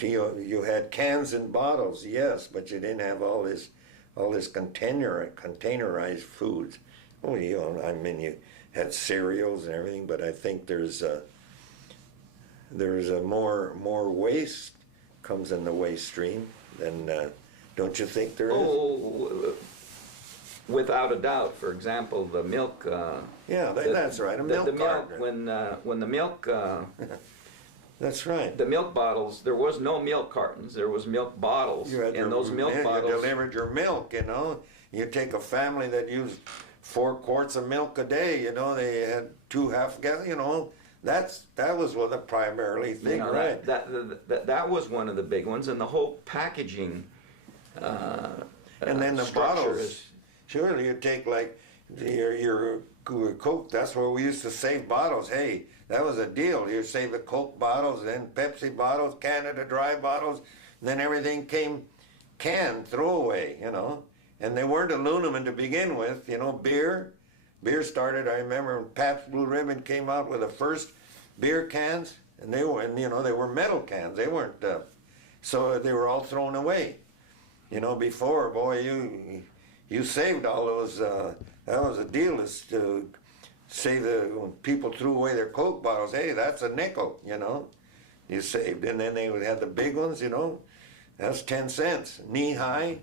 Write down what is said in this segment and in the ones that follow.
You had cans and bottles, yes, but you didn't have all this containerized foods. Oh, I mean, you had cereals and everything, but I think there's a more waste comes in the waste stream than don't you think there is? Oh, without a doubt. For example, the milk. Yeah, that's right. The milk when the milk. That's right. The milk bottles. There was no milk cartons. There was milk bottles. And those milk bottles. You delivered your milk. You take a family that used 4 quarts of milk a day. They had 2 half gallons. That was one of the primarily thing, right? That was one of the big ones, and the whole packaging. And then the bottles. Surely you take like your Coke. That's where we used to save bottles. Hey, that was a deal. You save the Coke bottles, then Pepsi bottles, Canada Dry bottles, then everything came canned, throwaway. And they weren't aluminum to begin with. Beer started. I remember when Pabst Blue Ribbon came out with the first beer cans, and they were metal cans. They weren't, so they were all thrown away. Before, boy, you saved all those. That was a deal to save when people threw away their Coke bottles. Hey, that's a nickel. You saved, and then they would have the big ones. That's 10 cents, knee high.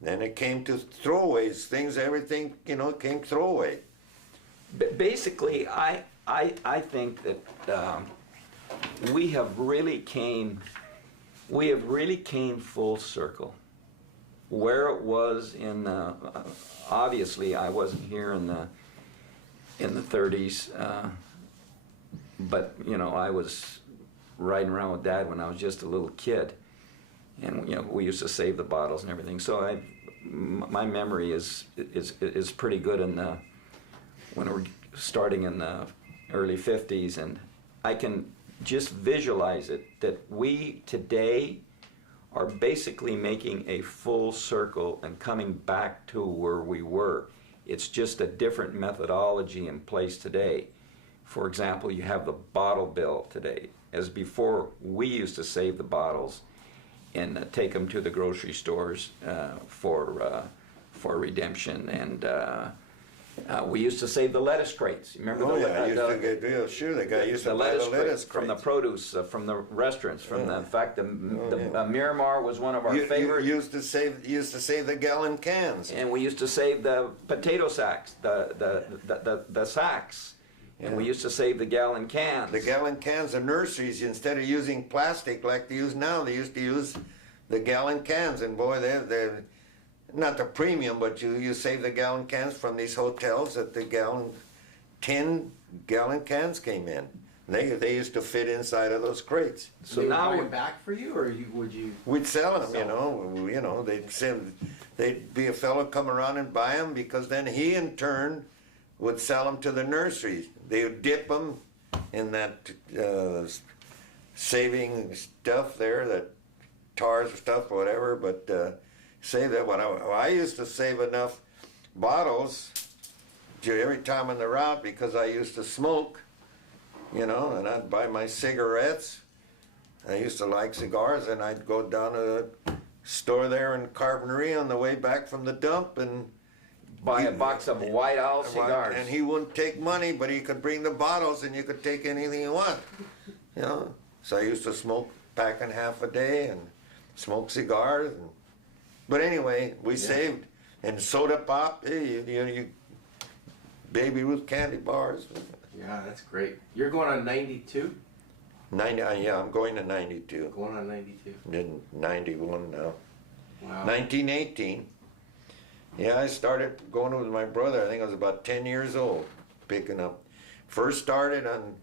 Then it came to throwaways, everything, came throwaway. Basically, I think that we have really came full circle. Where it was in, obviously I wasn't here in the 30s, but I was riding around with Dad when I was just a little kid. And we used to save the bottles and everything. So my memory is pretty good when we're starting in the early 50s, and I can just visualize it that we today are basically making a full circle and coming back to where we were. It's just a different methodology in place today. For example, you have the bottle bill today. As before, we used to save the bottles and take them to the grocery stores for redemption, and we used to save the lettuce crates. Remember? The guy used to buy the lettuce crates from the produce from the restaurants. In fact, the Miramar was one of our favorite. You used to save the gallon cans, and we used to save the potato sacks, the sacks. And we used to save the gallon cans. The gallon cans of nurseries, instead of using plastic like they use now, they used to use the gallon cans. And boy, they're not the premium, but you save the gallon cans from these hotels that the tin gallon cans came in. They used to fit inside of those crates. So they now would buy them back for you, or would you? We'd sell them, they'd be a fellow come around and buy them, because then he in turn would sell them to the nurseries. They would dip them in that saving stuff there, that tar stuff, whatever, but save that one. I used to save enough bottles every time on the route, because I used to smoke, and I'd buy my cigarettes. I used to like cigars, and I'd go down to the store there in Carpinteria on the way back from the dump and buy a box of White Owl cigars. And he wouldn't take money, but he could bring the bottles, and you could take anything you want. So I used to smoke packing half a day and smoke cigars. But anyway, we saved. And soda pop, you Baby Ruth candy bars. Yeah, that's great. You're going on 92? 90, yeah, I'm going to 92. Going on 92. Then 91 now. Wow. 1918. Yeah, I started going with my brother. I think I was about 10 years old, picking up. First started on,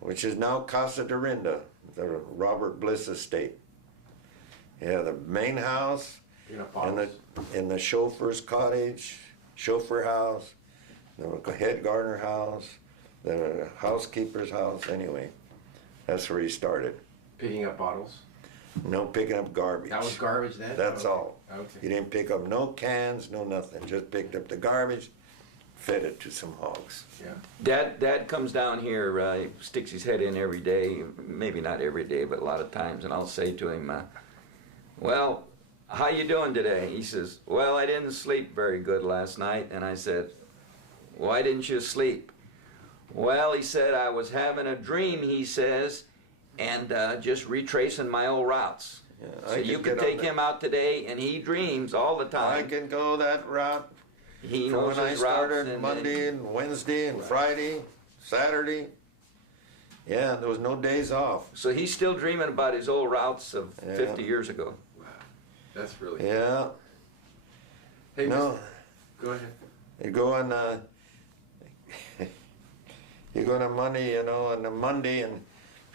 which is now Casa Dorinda, the Robert Bliss estate. Yeah, the main house, and the chauffeur's cottage, chauffeur house, the head gardener house, the housekeeper's house. Anyway, that's where he started. Picking up bottles? No, picking up garbage. That was garbage then? That's all. Okay. You didn't pick up no cans, no nothing. Just picked up the garbage, fed it to some hogs. Yeah. Dad comes down here, he sticks his head in every day, maybe not every day, but a lot of times, and I'll say to him, well, how you doing today? He says, well, I didn't sleep very good last night. And I said, why didn't you sleep? Well, he said, I was having a dream, he says, and just retracing my old routes. Yeah, so you could take him out today, and he dreams all the time. I can go that route. He From knows when I his routes. started Monday and Wednesday and Friday, Saturday. Yeah, there was no days off. So he's still dreaming about his old routes of Yeah. 50 years ago. Wow. That's really Yeah. Hey, No, Go ahead. you go on. You go on Monday, on a Monday, and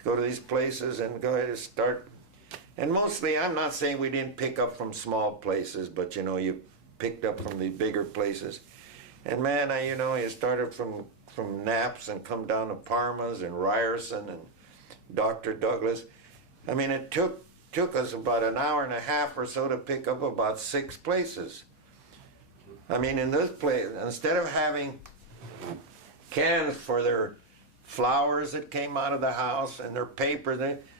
go to these places and go ahead and start. And mostly, I'm not saying we didn't pick up from small places, but you picked up from the bigger places. And man, you started from Knapp's and come down to Parma's and Ryerson and Dr. Douglas. I mean, it took us about an hour and a half or so to pick up about 6 places. I mean, in this place, instead of having cans for their flowers that came out of the house and their paper,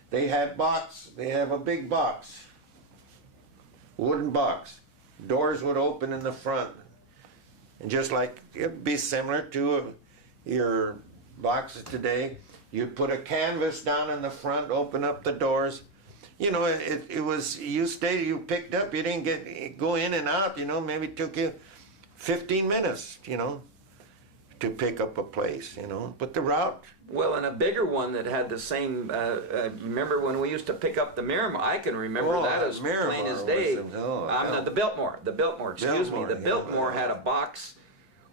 they had box. They have a big box, wooden box. Doors would open in the front, and just like it'd be similar to your boxes today, you'd put a canvas down in the front, open up the doors. It was, you picked up, you didn't go in and out. Maybe it took you 15 minutes, to pick up a place, but the route. Well, and a bigger one that had the same, you remember when we used to pick up the Miramar? I can remember that as plain as day. The Biltmore, excuse me. The Biltmore had a box,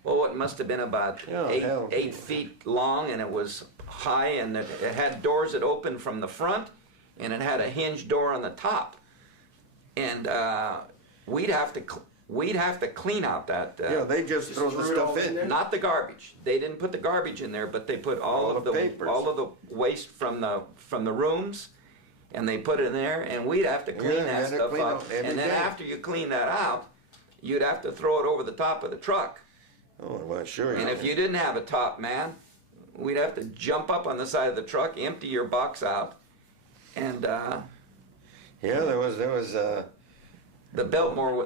well, it must have been about 8 feet long, and it was high, and it had doors that opened from the front, and it had a hinged door on the top. And we'd have to clean out that. They just throw the stuff in. Not the garbage. They didn't put the garbage in there, but they put all of the waste from the rooms, and they put it in there, and we'd have to clean that stuff up. And then after you clean that out, you'd have to throw it over the top of the truck. Oh, well, sure. And if you didn't have a top, man, we'd have to jump up on the side of the truck, empty your box out, and there was. The Biltmore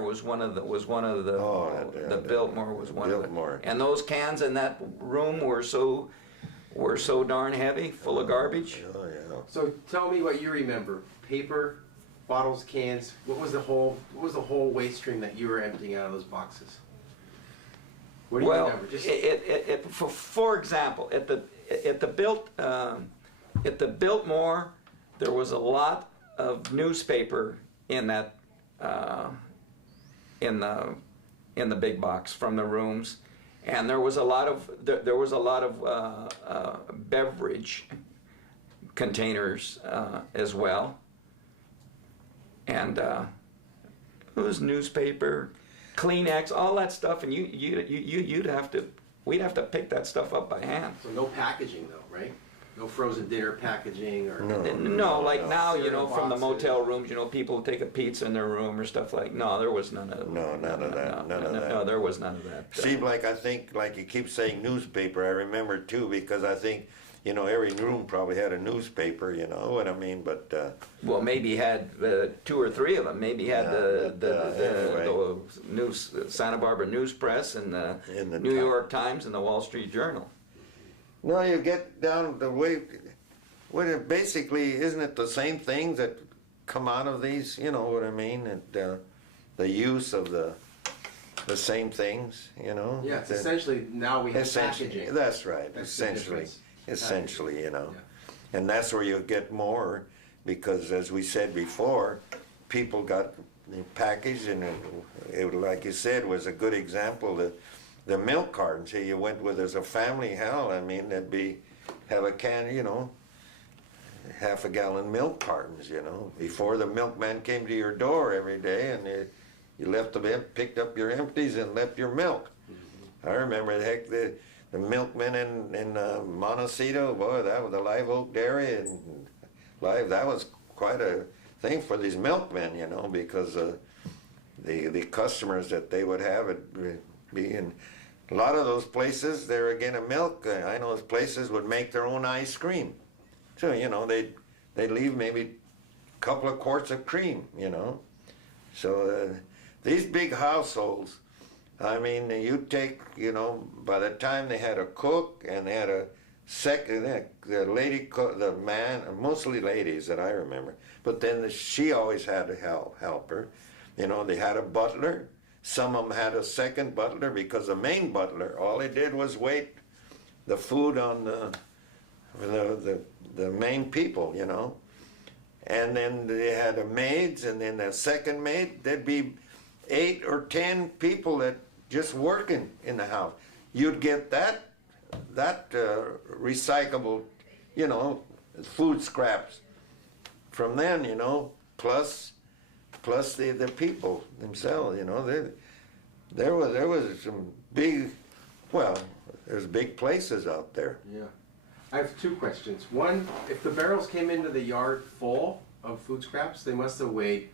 was one of the Biltmore was one of the, and those cans in that room were so darn heavy, full of garbage. Oh, yeah. So tell me what you remember. Paper, bottles, cans. What was the whole waste stream that you were emptying out of those boxes? What do you remember? For example, at the Biltmore, there was a lot of newspaper in that. In the big box from the rooms, and there was a lot of beverage containers as well, and it was newspaper, Kleenex, all that stuff, and we'd have to pick that stuff up by hand. So no packaging though, right? No frozen dinner packaging or now, from the motel rooms, people take a pizza in their room or stuff like. No, there was none of that. None of that. No, there was none of that. Seemed like, I think, like you keep saying newspaper, I remember too, because I think, every room probably had a newspaper, you know what I mean, but... well, maybe had 2 or 3 of them. Maybe had the news, Santa Barbara News Press and the New York Times and the Wall Street Journal. No, you get down the way, basically, isn't it the same things that come out of these, you know what I mean? And, the use of the same things, Yeah, it's essentially now we have packaging. That's right, essentially, you know. Yeah. And that's where you get more, because as we said before, people got packaged, and it, like you said, was a good example. The milk cartons, here you went with as a family, hell, I mean, have a can, half a gallon milk cartons, before the milkman came to your door every day, and you left them, picked up your empties and left your milk. Mm-hmm. I remember, the milkmen in Montecito, boy, that was the Live Oak Dairy, and that was quite a thing for these milkmen, because the customers that they would have it be in. A lot of those places, they're again a milk. I know those places would make their own ice cream. So, you know, they'd leave maybe a couple of quarts of cream, you know. So these big households, I mean, you take, you know, by the time they had a cook and they had a second, the lady cook, the man, mostly ladies that I remember, but then she always had a helper. You know, they had a butler. Some of them had a second butler because the main butler, all he did was wait the food on the main people, you know. And then they had the maids, and then the second maid, there'd be 8 or 10 people that just working in the house. You'd get that recyclable, you know, food scraps from then, you know, plus the people themselves, you know. There was some big, well, there's big places out there. Yeah. I have 2 questions. One, if the barrels came into the yard full of food scraps, they must have weighed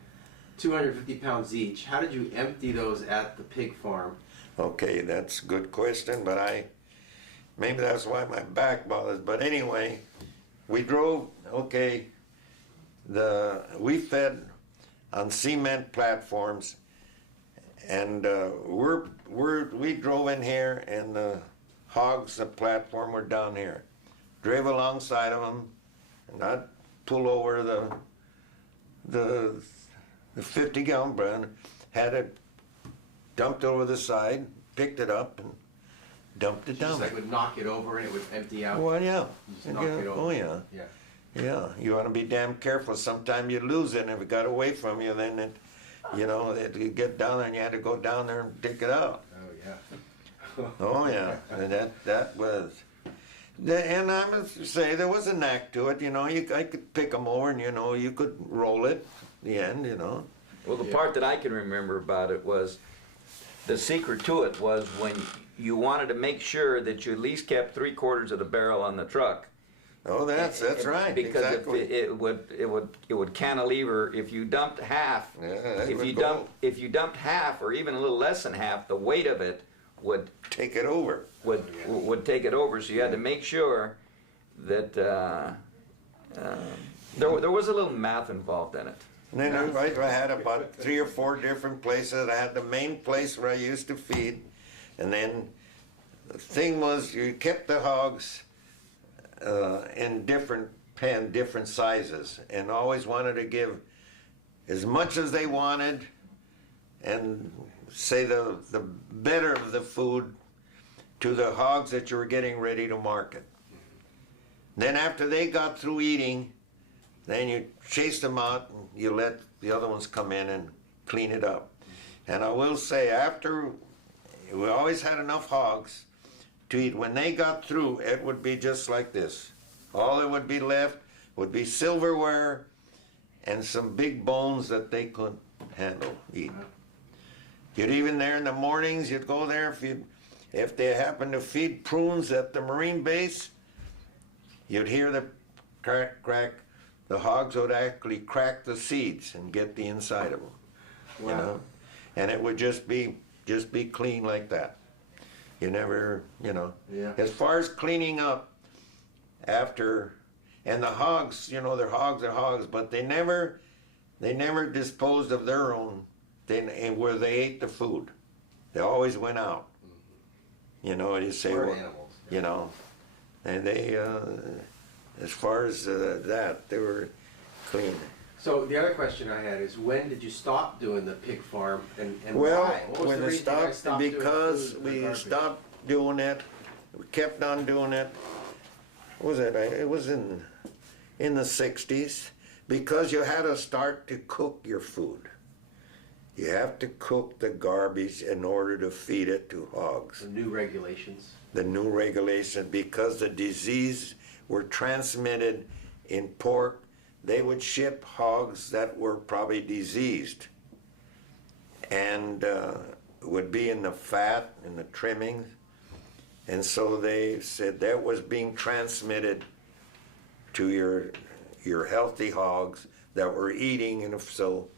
250 pounds each. How did you empty those at the pig farm? Okay, that's a good question, but maybe that's why my back bothers. But anyway, we drove, okay, we fed on cement platforms, and we drove in here, and the hogs, the platform, were down here. Drove alongside of them, and I'd pull over the 50-gallon brand, had it dumped over the side, picked it up, and dumped it down. Just like would knock it over and it would empty out? Well, yeah. Just knock it over. Oh, yeah. Yeah. Yeah, you want to be damn careful. Sometimes you lose it, and if it got away from you, then it, you know, you get down there and you had to go down there and take it out. Oh, yeah. Oh, yeah. And that was... And I must say, there was a knack to it, you know. I could pick them over, and, you know, you could roll it, the end, you know. Well, the part that I can remember about it was, the secret to it was when you wanted to make sure that you at least kept 3/4 of the barrel on the truck. Oh, that's right. Because exactly. it would cantilever if you dumped half. Yeah, if you dumped half or even a little less than half, the weight of it would take it over. Would take it over. So you had to make sure that there was a little math involved in it. And then I had about 3 or 4 different places. I had the main place where I used to feed, and then the thing was you kept the hogs in different different sizes, and always wanted to give as much as they wanted, and say the better of the food to the hogs that you were getting ready to market. Then after they got through eating, then you chase them out and you let the other ones come in and clean it up. And I will say, after we always had enough hogs to eat, when they got through, it would be just like this. All that would be left would be silverware and some big bones that they couldn't handle, eat. You'd even there in the mornings, you'd go there, if they happened to feed prunes at the Marine base, you'd hear the crack, crack. The hogs would actually crack the seeds and get the inside of them. Wow. You know? And it would just be clean like that. You never, you know. Yeah. As far as cleaning up after, and the hogs, you know, they're hogs, but they never disposed of their own, where they ate the food. They always went out. You know, you say, well, animals. Yeah. You know, and they, as far as that, they were clean. So the other question I had is, when did you stop doing the pig farm, and well, why? What was when the it reason you guys stopped, doing because food we garbage? stopped doing it, we kept on doing it. What was it? It was in the 60s, because you had to start to cook your food. You have to cook the garbage in order to feed it to hogs. The new regulations. The new regulation, because the disease were transmitted in pork, they would ship hogs that were probably diseased, and would be in the fat and the trimmings, and so they said that was being transmitted to your healthy hogs that were eating, and so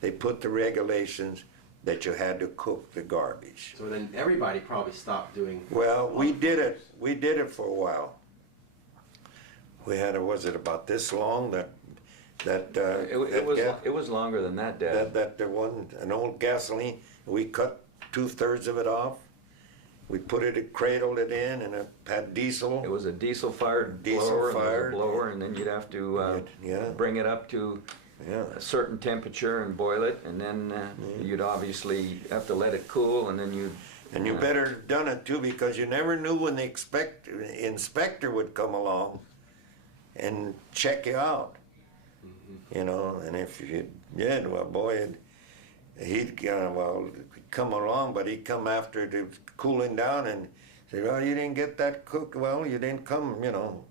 they put the regulations that you had to cook the garbage. So then everybody probably stopped doing. Well, we did it for a while. We had was it about this long It was longer than that, Dad. an old gasoline, we cut 2/3 of it off. We put it, cradled it in, and it had diesel. It was a diesel-fired blower, and then you'd have to bring it up to a certain temperature and boil it, and then you'd obviously have to let it cool, and then you better have done it too, because you never knew when the inspector would come along and check you out. You know, and if you did, well, boy, he'd come along, but he'd come after it was cooling down and say, well, you didn't get that cooked. Well, you didn't come, you know,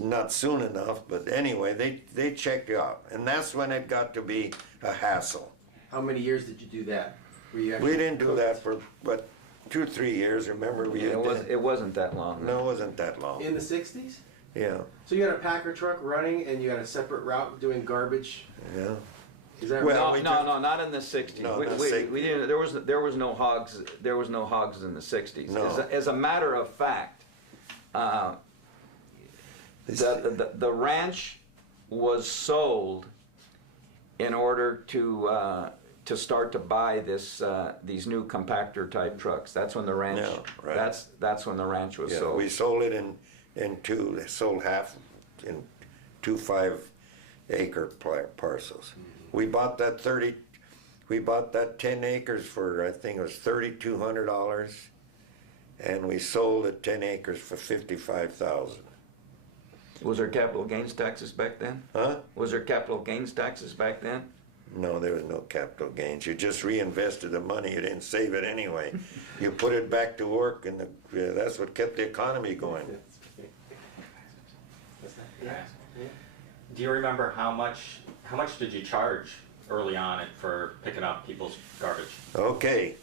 not soon enough. But anyway, they checked you out. And that's when it got to be a hassle. How many years did you do that? We didn't do that for, but 2 or 3 years, remember? it wasn't that long. No, it wasn't that long. In the 60s? Yeah. So you had a packer truck running and you had a separate route doing garbage? Yeah. Is that Well, right? No, not in the '60s. No, we didn't. There was no hogs. There was no hogs in the '60s. No. As a matter of fact, the ranch was sold in order to start to buy these new compactor type trucks. That's when the ranch. Yeah, right. That's when the ranch was sold. We sold it in two. They sold half in 2 5-acre parcels. We bought that 10 acres for, I think it was $3,200, and we sold it 10 acres for $55,000. Was there capital gains taxes back then? Huh? Was there capital gains taxes back then? No, there was no capital gains. You just reinvested the money. You didn't save it anyway. You put it back to work, and that's what kept the economy going. Do you remember how much did you charge early on for picking up people's garbage? Okay,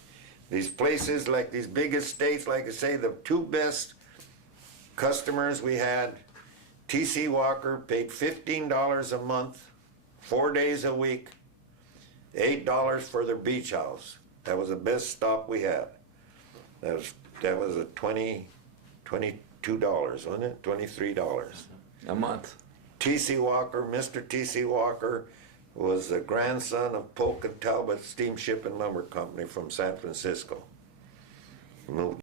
these places, like these big estates, like I say, the 2 best customers we had, T.C. Walker paid $15 a month, 4 days a week, $8 for their beach house. That was the best stop we had. That was a $22, wasn't it? $23 A month. T.C. Walker, Mr. T.C. Walker, was the grandson of Polk and Talbot Steamship and Lumber Company from San Francisco. He moved